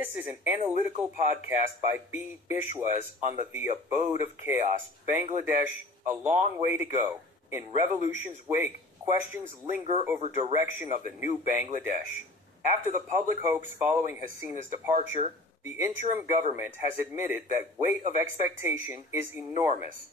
This is an analytical podcast by B.Biswas on the abode of chaos, Bangladesh, a long way to go. In revolution's wake, questions linger over direction of the new Bangladesh. After the public hopes following Hasina's departure, the interim government has admitted that weight of expectation is enormous.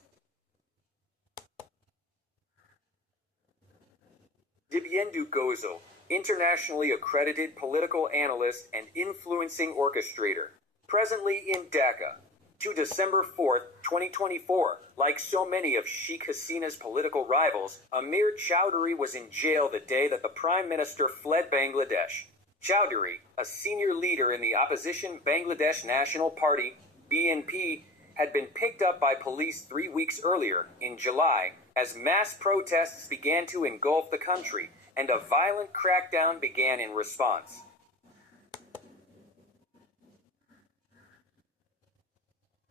Dibyendu Ghosal, internationally accredited political analyst and influencing orchestrator, presently in Dhaka. To December 4, 2024, like so many of Sheikh Hasina's political rivals, Amir Chowdhury was in jail the day that the Prime Minister fled Bangladesh. Chowdhury, a senior leader in the opposition Bangladesh National Party, BNP, had been picked up by police 3 weeks earlier, in July, as mass protests began to engulf the country, and a violent crackdown began in response.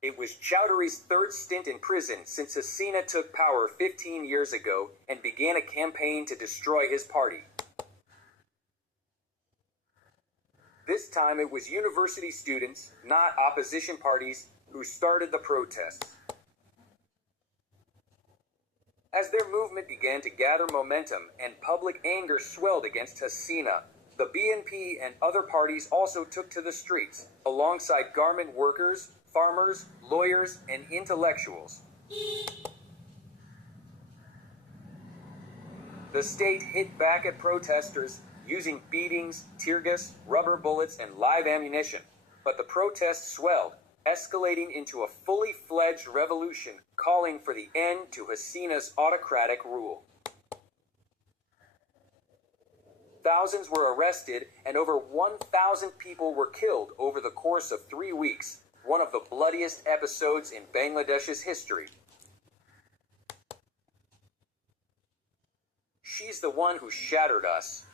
It was Chowdhury's third stint in prison since Hasina took power 15 years ago and began a campaign to destroy his party. This time it was university students, not opposition parties, who started the protests. As their movement began to gather momentum and public anger swelled against Hasina, the BNP and other parties also took to the streets, alongside garment workers, farmers, lawyers, and intellectuals. The state hit back at protesters using beatings, tear gas, rubber bullets, and live ammunition, but the protests swelled, escalating into a fully fledged revolution calling for the end to Hasina's autocratic rule. Thousands were arrested and over 1,000 people were killed over the course of 3 weeks, one of the bloodiest episodes in Bangladesh's history. She's the one who shattered us.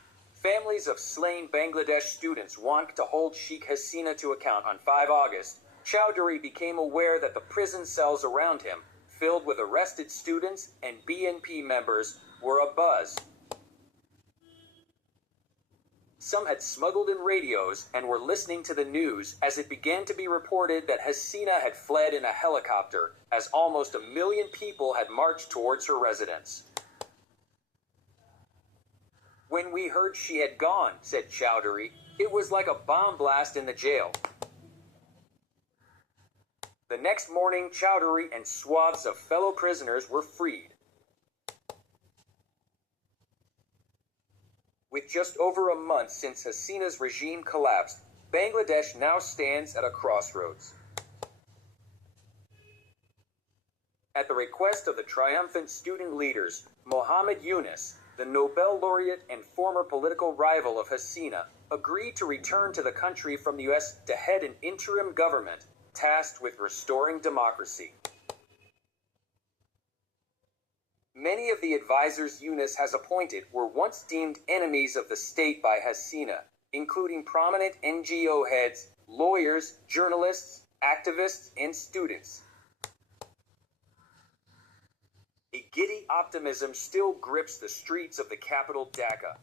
Families of slain Bangladesh students want to hold Sheikh Hasina to account. On 5 August, Chowdhury became aware that the prison cells around him, filled with arrested students and BNP members, were abuzz. Some had smuggled in radios and were listening to the news as it began to be reported that Hasina had fled in a helicopter, as almost 1 million people had marched towards her residence. "When we heard she had gone," said Chowdhury, "it was like a bomb blast in the jail." The next morning, Chowdhury and swaths of fellow prisoners were freed. With just over a month since Hasina's regime collapsed, Bangladesh now stands at a crossroads. At the request of the triumphant student leaders, Mohammed Yunus, the Nobel laureate and former political rival of Hasina, agreed to return to the country from the US to head an interim government tasked with restoring democracy. Many of the advisors Yunus has appointed were once deemed enemies of the state by Hasina, including prominent NGO heads, lawyers, journalists, activists, and students. A giddy optimism still grips the streets of the capital Dhaka.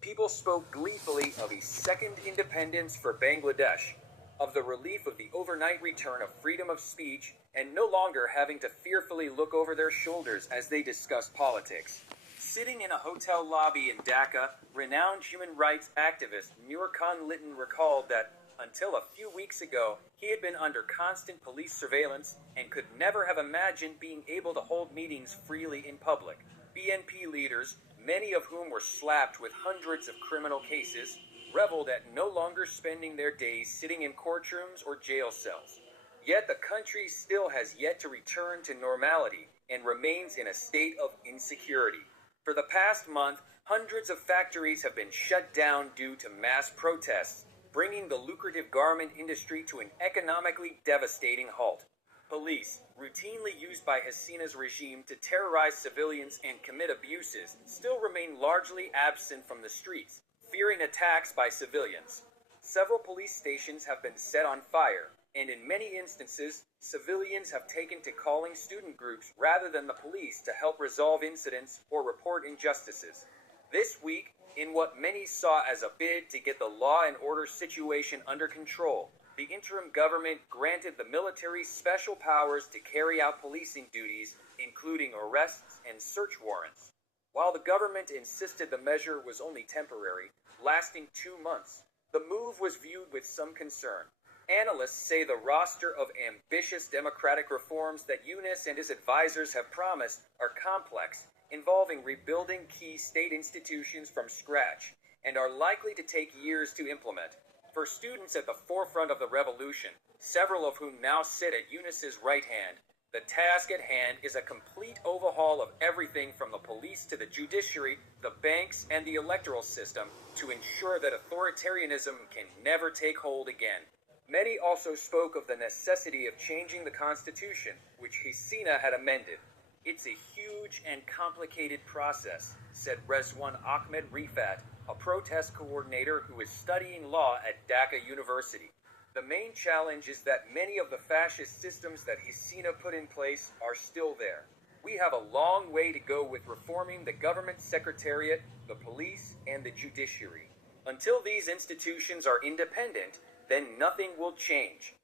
People spoke gleefully of a second independence for Bangladesh, of the relief of the overnight return of freedom of speech, and no longer having to fearfully look over their shoulders as they discuss politics. Sitting in a hotel lobby in Dhaka, renowned human rights activist Nurkan Litton recalled that until a few weeks ago, he had been under constant police surveillance and could never have imagined being able to hold meetings freely in public. BNP leaders, many of whom were slapped with hundreds of criminal cases, reveled at no longer spending their days sitting in courtrooms or jail cells. Yet the country still has yet to return to normality and remains in a state of insecurity. For the past month, hundreds of factories have been shut down due to mass protests, bringing the lucrative garment industry to an economically devastating halt. Police, routinely used by Hasina's regime to terrorize civilians and commit abuses, still remain largely absent from the streets, fearing attacks by civilians. Several police stations have been set on fire, and in many instances, civilians have taken to calling student groups rather than the police to help resolve incidents or report injustices. This week, In what many saw as a bid to get the law and order situation under control, the interim government granted the military special powers to carry out policing duties, including arrests and search warrants. While the government insisted the measure was only temporary, lasting 2 months, the move was viewed with some concern. Analysts say the roster of ambitious democratic reforms that Yunus and his advisors have promised are complex, involving rebuilding key state institutions from scratch, and are likely to take years to implement. For students at the forefront of the revolution, several of whom now sit at Yunus's right hand, the task at hand is a complete overhaul of everything from the police to the judiciary, the banks, and the electoral system to ensure that authoritarianism can never take hold again. Many also spoke of the necessity of changing the Constitution, which Hasina had amended. It's a huge and complicated process, said Rezwan Ahmed Rifat, a protest coordinator who is studying law at Dhaka University. The main challenge is that many of the fascist systems that Hasina put in place are still there. We have a long way to go with reforming the government secretariat, the police, and the judiciary. Until these institutions are independent, then nothing will change.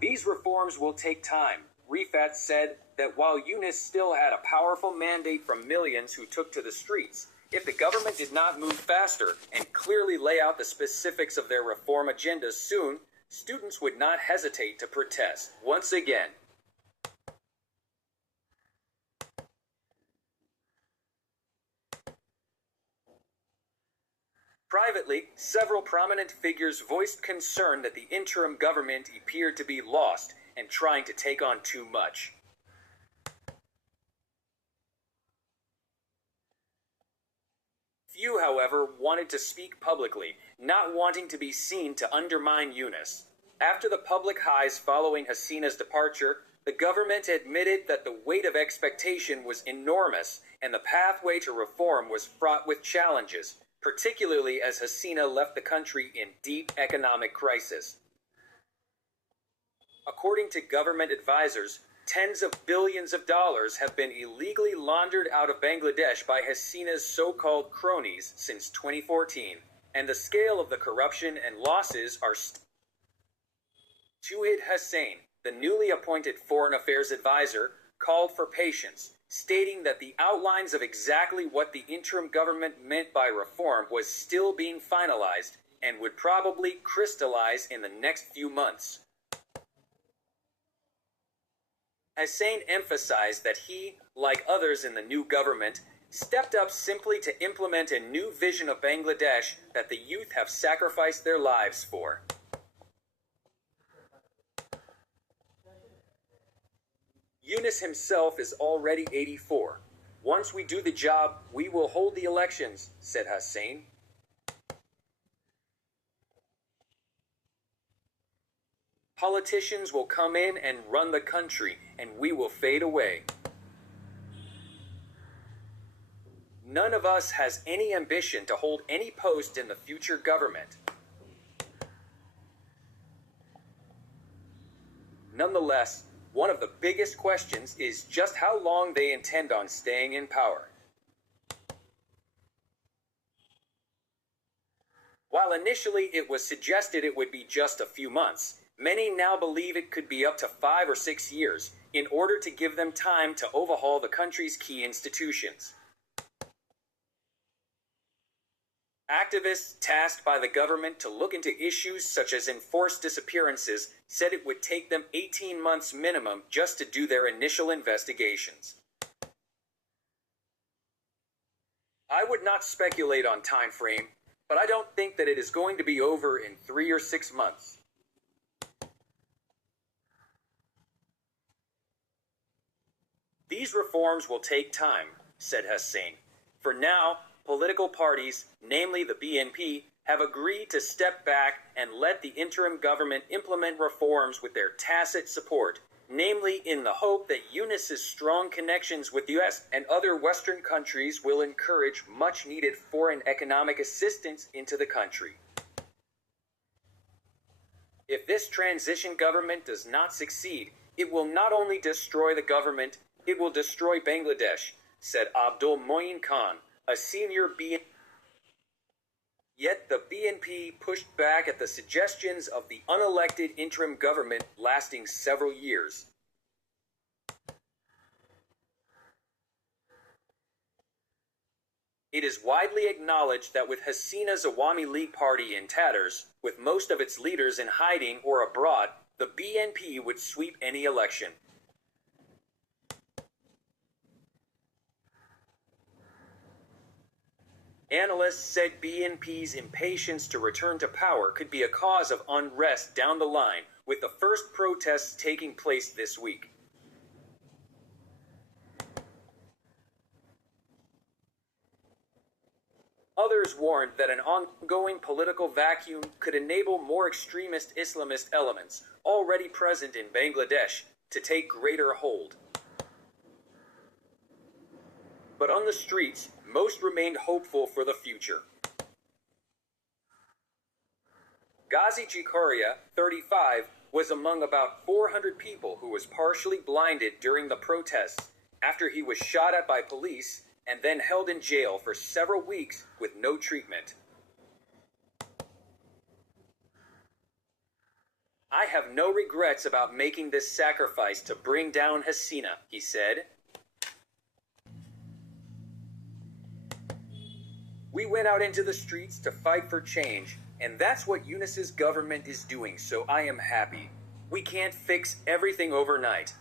These reforms will take time. Rifat said that while Yunus still had a powerful mandate from millions who took to the streets, if the government did not move faster and clearly lay out the specifics of their reform agenda soon, students would not hesitate to protest once again. Privately, several prominent figures voiced concern that the interim government appeared to be lost and trying to take on too much. Few, however, wanted to speak publicly, not wanting to be seen to undermine Yunus. After the public highs following Hasina's departure, the government admitted that the weight of expectation was enormous and the pathway to reform was fraught with challenges, particularly as Hasina left the country in deep economic crisis. According to government advisors, tens of billions of dollars have been illegally laundered out of Bangladesh by Hasina's so-called cronies since 2014, and the scale of the corruption and losses are Tauhid Hussain, the newly appointed Foreign Affairs advisor, called for patience, stating that the outlines of exactly what the interim government meant by reform was still being finalized and would probably crystallize in the next few months. Hussain emphasized that he, like others in the new government, stepped up simply to implement a new vision of Bangladesh that the youth have sacrificed their lives for. Yunus himself is already 84. Once we do the job, we will hold the elections, said Hussain. Politicians will come in and run the country, and we will fade away. None of us has any ambition to hold any post in the future government. Nonetheless, one of the biggest questions is just how long they intend on staying in power. While initially it was suggested it would be just a few months, many now believe it could be up to 5 or 6 years in order to give them time to overhaul the country's key institutions. Activists tasked by the government to look into issues such as enforced disappearances said it would take them 18 months minimum just to do their initial investigations. I would not speculate on time frame, but I don't think that it is going to be over in 3 or 6 months. These reforms will take time, said Hussain. For now, political parties, namely the BNP, have agreed to step back and let the interim government implement reforms with their tacit support, namely in the hope that Yunus's strong connections with the US and other Western countries will encourage much-needed foreign economic assistance into the country. If this transition government does not succeed, It will not only destroy the government, it will destroy Bangladesh, said Abdul Moin Khan, a senior BNP. Yet the BNP pushed back at the suggestions of the unelected interim government lasting several years. It is widely acknowledged that with Hasina's Awami League party in tatters, with most of its leaders in hiding or abroad, the BNP would sweep any election. Analysts said BNP's impatience to return to power could be a cause of unrest down the line, with the first protests taking place this week. Others warned that an ongoing political vacuum could enable more extremist Islamist elements, already present in Bangladesh, to take greater hold. But on the streets, most remained hopeful for the future. Ghazi Chikaria, 35, was among about 400 people who was partially blinded during the protests after he was shot at by police and then held in jail for several weeks with no treatment. I have no regrets about making this sacrifice to bring down Hasina, he said. We went out into the streets to fight for change, and that's what Yunus's government is doing, so I am happy. We can't fix everything overnight,